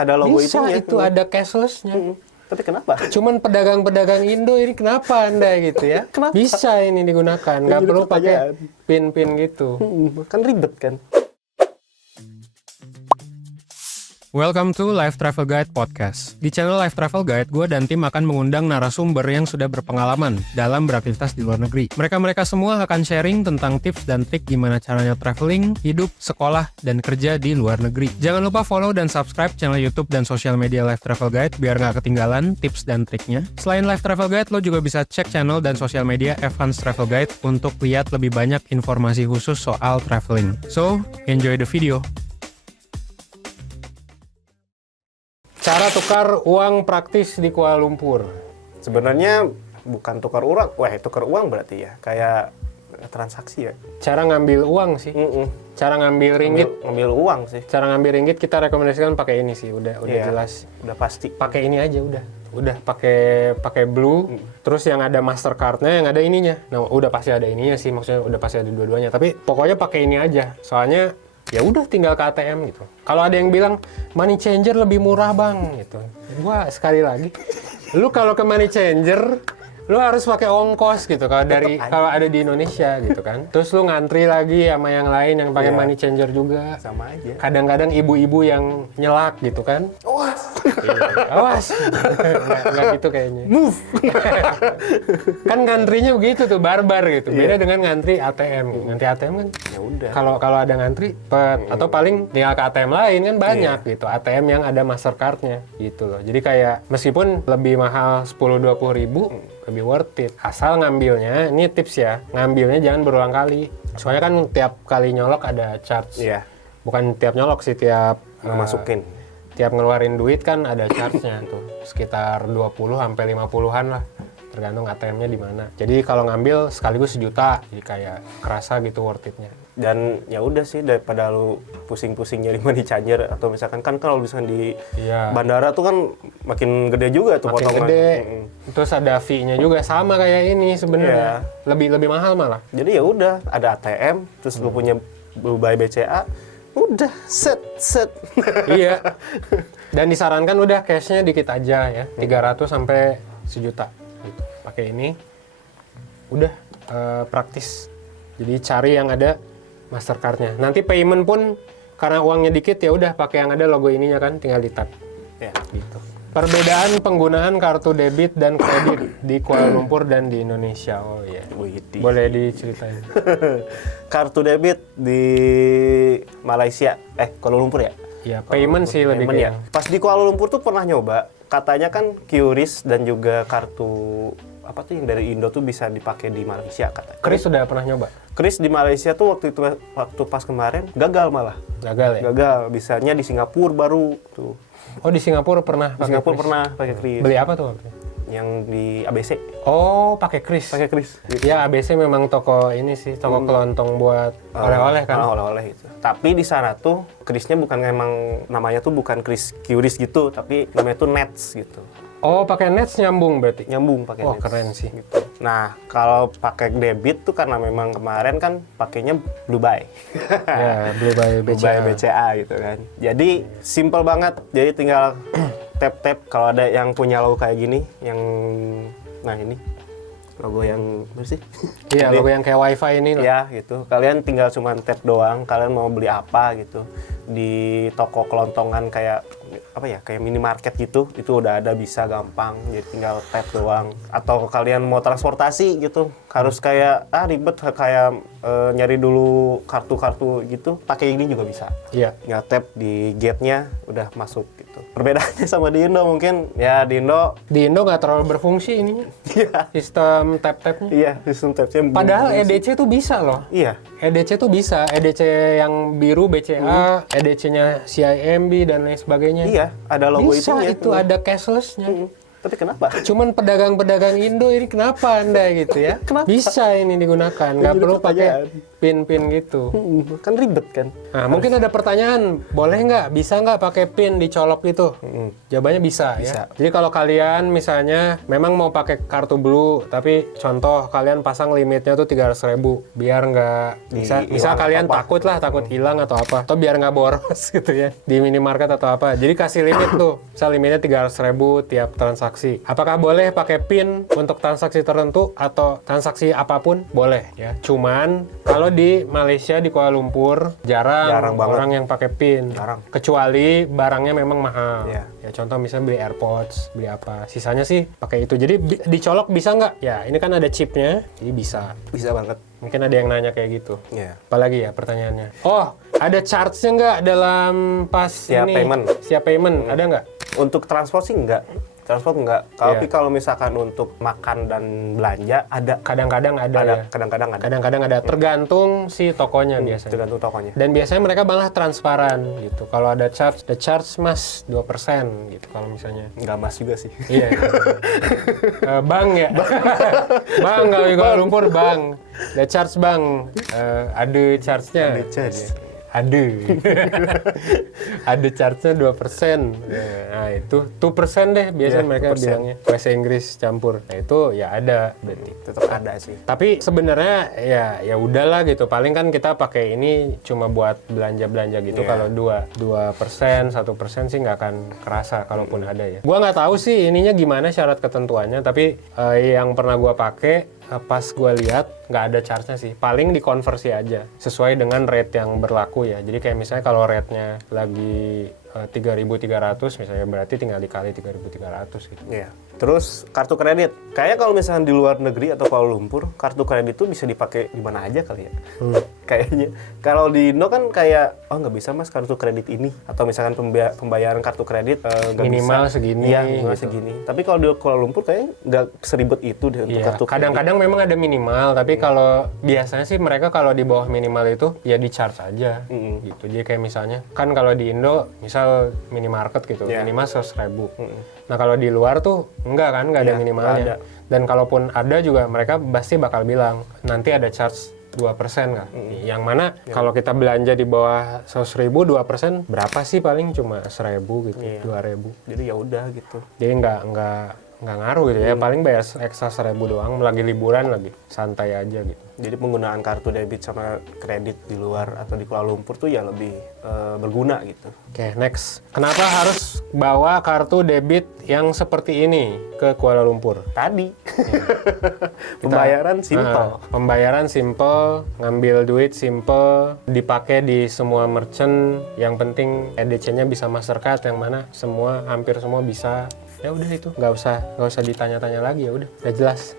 ada logo Bisa itunya. itu ada cashless-nya. Tapi kenapa? Cuman pedagang-pedagang Indo ini kenapa Anda gitu ya? Kenapa? Bisa ini digunakan, nggak Jadi perlu pakai pertanyaan. pin-pin gitu. Kan ribet kan. Welcome to Life Travel Guide Podcast. Di channel Life Travel Guide, gue dan tim akan mengundang narasumber yang sudah berpengalaman dalam beraktivitas di luar negeri. Mereka-mereka semua akan sharing tentang tips dan trik gimana caranya traveling, hidup, sekolah, dan kerja di luar negeri. Jangan lupa follow dan subscribe channel YouTube dan sosial media Life Travel Guide biar nggak ketinggalan tips dan triknya. Selain Life Travel Guide, lo juga bisa cek channel dan sosial media Evans Travel Guide untuk lihat lebih banyak informasi khusus soal traveling. So, enjoy the video. Cara tukar uang praktis di Kuala Lumpur. Sebenarnya bukan tukar uang. Wah, tukar uang berarti ya. Kayak transaksi ya. Cara ngambil uang sih. Cara ngambil ringgit. Ngambil uang sih. Cara ngambil ringgit kita rekomendasikan pakai ini sih. Udah Iya, jelas. Udah pasti. Pakai ini aja udah pakai Blue. Terus yang ada Mastercard-nya, yang ada ininya. Nah, udah pasti ada ininya sih, maksudnya udah pasti ada dua-duanya. Tapi pokoknya pakai ini aja. Soalnya ya udah tinggal ke ATM gitu. Kalau ada yang bilang money changer lebih murah bang gitu, gua sekali lagi, lu kalau ke money changer lu harus pakai ongkos gitu kalau ada di Indonesia gitu kan. Terus lu ngantri lagi sama yang lain yang pakai money changer juga. Sama aja. Kadang-kadang ibu-ibu yang nyelak gitu kan. Awas. Nggak gitu kayaknya. Move. Kan ngantrinya begitu tuh, barbar gitu. Beda dengan ngantri ATM gitu. Ngantri ATM kan Ya udah. kalau ada ngantri atau paling tinggal ke ATM lain kan banyak gitu. ATM yang ada Mastercard-nya gitu loh. Jadi kayak meskipun lebih mahal 10-20 ribu, lebih worth it. Asal ngambilnya, ini tips ya, ngambilnya jangan berulang kali. Soalnya kan tiap kali nyolok ada charge. Iya. Bukan tiap nyolok sih, tiap Masukin. tiap ngeluarin duit kan ada charge-nya tuh. Sekitar 20 sampai 50-an lah. Tergantung ATM-nya di mana. Jadi kalau ngambil sekaligus 1 juta, jadi kayak kerasa gitu worth it-nya. Dan ya udah sih, daripada lu pusing-pusing nyari money changer, atau misalkan kan kalau misalkan di bandara tuh kan makin gede juga tuh Makin potongan. gede. Terus ada fee-nya juga sama kayak ini sebenarnya. Lebih mahal malah. Jadi ya udah, ada ATM, terus lu punya Blue by BCA, udah set. Iya. Dan disarankan udah cash-nya dikit aja ya, 300 sampai 1 juta gitu. Pakai ini udah praktis. Jadi cari yang ada Mastercard-nya. Nanti payment pun karena uangnya dikit ya udah pakai yang ada logo ininya kan, tinggal di tap. Ya. Gitu. Perbedaan penggunaan kartu debit dan kredit di Kuala Lumpur dan di Indonesia. Oh iya. Boleh diceritain. Kartu debit di Malaysia, Kuala Lumpur ya? Ya, payment sih lebih Payment kayak. ya. Pas di Kuala Lumpur tuh pernah nyoba, katanya kan QRIS dan juga kartu apa tuh yang dari Indo tuh bisa dipakai di Malaysia katanya. Chris sudah pernah nyoba? QRIS di Malaysia tuh waktu pas kemarin gagal malah. Gagal ya? Gagal, bisanya di Singapura baru tuh. Oh, di Singapura pernah Di pakai Singapura Kris. pernah pakai QRIS. Beli apa tuh waktu itu? Yang di ABC. Oh, pakai Kris. Pakai QRIS. Ya, ABC memang toko ini sih, toko kelontong buat oleh-oleh kan. Oleh-oleh itu. Tapi di sana tuh QRIS-nya bukan emang namanya tuh bukan QRIS gitu, tapi namanya tuh Nets gitu. Oh, pakai Nets nyambung berarti? Nyambung pakai Oh, Nets. keren sih. Gitu. Nah, kalau pakai debit tuh karena memang kemarin kan pakainya Blue Buy. Ya, Blue by Blue BCA. Buy BCA gitu kan. Jadi simple banget. Jadi tinggal tap-tap kalau ada yang punya logo kayak gini, yang nah ini logo yang bersih. Iya, logo yang kayak WiFi ini lah. Ya gitu. Kalian tinggal cuma tap doang. Kalian mau beli apa gitu di toko kelontongan kayak apa ya, kayak minimarket gitu, itu udah ada, bisa gampang. Jadi tinggal tap doang. Atau kalian mau transportasi gitu, harus kayak ribet kayak nyari dulu kartu-kartu gitu, pakai ini juga bisa. Iya. Tinggal tap di gate-nya udah masuk gitu. Perbedaannya sama di Indo mungkin ya, di Indo nggak terlalu berfungsi ini. Sistem tap-tapnya. iya, sistem tap-nya Padahal EDC tuh bisa loh. iya. EDC tuh bisa, EDC yang biru BCA, EDC-nya CIMB dan lain sebagainya. Iya, ada logo bisa itunya. itu ada cashless-nya. Tapi kenapa? Cuman pedagang-pedagang Indo ini kenapa Anda gitu ya? Kenapa? Bisa ini digunakan, nggak Jadi perlu pertanyaan. pakai pin-pin gitu. Kan ribet kan. Nah, mungkin ada pertanyaan, boleh nggak, bisa nggak pakai pin dicolok gitu? Jawabannya bisa, Bisa. ya. Jadi kalau kalian misalnya memang mau pakai kartu Blue, tapi contoh kalian pasang limitnya tuh 300.000, biar nggak misal hilang kalian apa-apa. takut lah, takut hilang atau apa, atau biar nggak boros gitu ya di minimarket atau apa. Jadi kasih limit tuh, misal limitnya 300.000 tiap transaksi. Apakah boleh pakai pin untuk transaksi tertentu atau transaksi apapun? Boleh ya. Cuman kalau di Malaysia di Kuala Lumpur jarang banget. orang yang pakai pin. Jarang. Kecuali barangnya memang mahal. Iya. Ya contoh misalnya beli AirPods, beli apa. Sisanya sih pakai itu. Jadi dicolok bisa nggak? Ya ini kan ada chipnya, jadi bisa. Bisa banget. Mungkin ada yang nanya kayak gitu. Iya. Apalagi ya pertanyaannya? Oh, ada charge-nya nggak dalam pas Siap ini? payment. Siap payment, ada nggak? Untuk transport sih enggak. Transport enggak. Tapi Iya. kalau misalkan untuk makan dan belanja ada. Kadang-kadang ada ya. Kadang-kadang ada. Kadang-kadang ada. Tergantung si tokonya biasanya. Tergantung tokonya. Dan biasanya mereka malah transparan gitu. Kalau ada charge, the charge mas 2% gitu kalau misalnya. Enggak mas juga sih. Iya. Bang ya. Bang kalau di Kuala Lumpur bang. The charge bang. Ada charge-nya. Ada charge. Ada. Ada charge-nya 2%. Nah, itu 2% deh biasanya Iya, mereka 2%. bilangnya. Bahasa Inggris campur. Nah, itu ya ada berarti. Tetap ada sih. Tapi sebenarnya ya udahlah gitu. Paling kan kita pakai ini cuma buat belanja-belanja gitu. Iya. Kalau 2%, 1% sih nggak akan kerasa kalaupun ada ya. Gua nggak tahu sih ininya gimana syarat ketentuannya. Tapi yang pernah gua pakai pas gua lihat nggak ada charge-nya sih. Paling dikonversi aja sesuai dengan rate yang berlaku ya. Jadi kayak misalnya kalau rate-nya lagi 3.300 misalnya, berarti tinggal dikali 3.300 gitu. Iya. Terus kartu kredit. Kayaknya kalau misalnya di luar negeri atau Kuala Lumpur, kartu kredit itu bisa dipakai di mana aja kali ya. Kayaknya. Kalau di Indo kan kayak, oh nggak bisa mas kartu kredit ini. Atau misalkan pembayaran kartu kredit nggak Minimal bisa. segini, Iya, minimal gitu. segini. Tapi kalau di Kuala Lumpur kayaknya nggak seribet itu deh untuk Iya, kartu kredit. kadang-kadang memang ada minimal, tapi kalau biasanya sih mereka kalau di bawah minimal itu ya di charge aja gitu. Jadi kayak misalnya kan kalau di Indo misal minimarket gitu, Iya. minimal 100.000. Nah kalau di luar tuh enggak kan, nggak ada Iya, minimalnya. nggak ada. Dan kalaupun ada juga mereka pasti bakal bilang nanti ada charge 2% kan. Yang mana kalau kita belanja di bawah 100.000 2% berapa sih, paling cuma 1.000 gitu, Iya. 2.000. Jadi ya udah gitu. Jadi nggak ngaruh gitu ya, paling bayar ekstra 1.000 doang, lagi liburan lagi, santai aja gitu. Jadi penggunaan kartu debit sama kredit di luar atau di Kuala Lumpur tuh ya lebih berguna gitu. Oke, next. Kenapa harus bawa kartu debit yang seperti ini ke Kuala Lumpur? Tadi pembayaran simple. Pembayaran simple, ngambil duit simple, dipakai di semua merchant, yang penting EDC-nya bisa Mastercard, yang mana hampir semua bisa. Ya udah itu, nggak usah ditanya-tanya lagi, ya udah jelas.